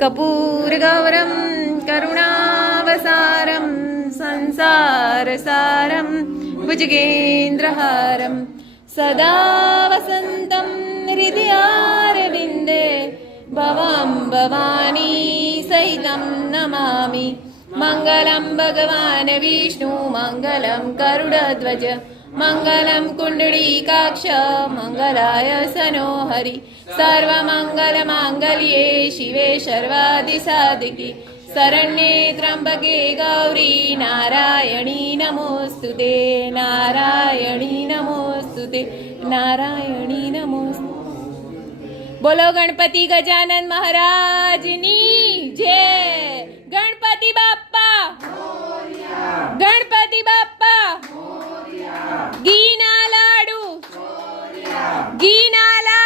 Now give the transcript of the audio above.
कर्पूरगौरं करुणावसारं संसारसारं भुजगेन्द्रहारं सदा वसन्तं हृदयारविन्दे भवं भवानी सहितं नमामि। मङ्गलं भगवान् विष्णु मङ्गलं गरुडध्वज मङ्गलं कुण्डलीकाक्ष मङ्गलाय सनो हरि। सर्वमङ्गलमाङ्गल्ये शिवे सर्वादिसाधिके शरण्ये त्र्यम्बके गौरी नारायणी नमोस्तुते नारायणी नमोस्तुते नारायणी नमोस्तुते। बोलो गणपति गजानन महाराजनी जय। गणपति बाप्पा गणपति बाप्पा घीना लाडू घीना